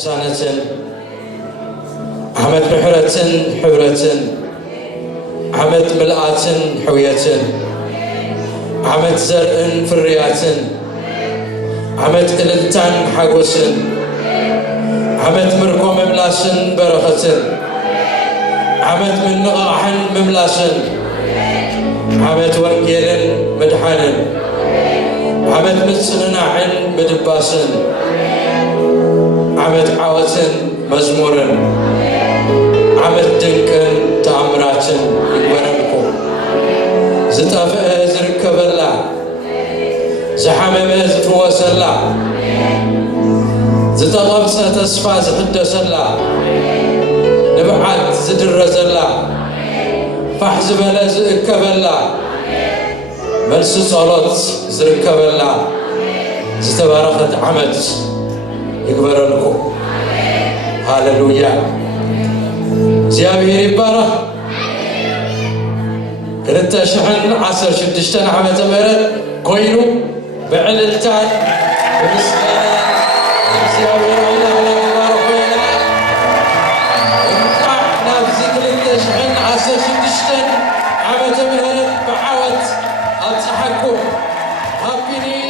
قسانة عمد محرة حورة عمد ملآت حوية عمد زرع فريات عمد إللتان حقوس عمد مركو مملاس برخة عمد من نقاح مملاس عمد ورقيل مدحان عمد متسنناع مدباس عمد عوة مزمور عمد دنك تأمرات يقبرنكم زتافئ زركب الله زحمم زفوس الله زتغبس تسفى زحدس الله نبعات زدرز الله فحزب زركب الله ملس صلوت زركب الله زتبارخت عمد يقبرنكم هاللويا زيابير يبارك كنت شحن 16 عامة مرت كوينو بعللتان بمسكنا زيابير الله يبارك وينا ونقعنا بذكر شحن 16 عامة مرت بعوت التحكم هابيني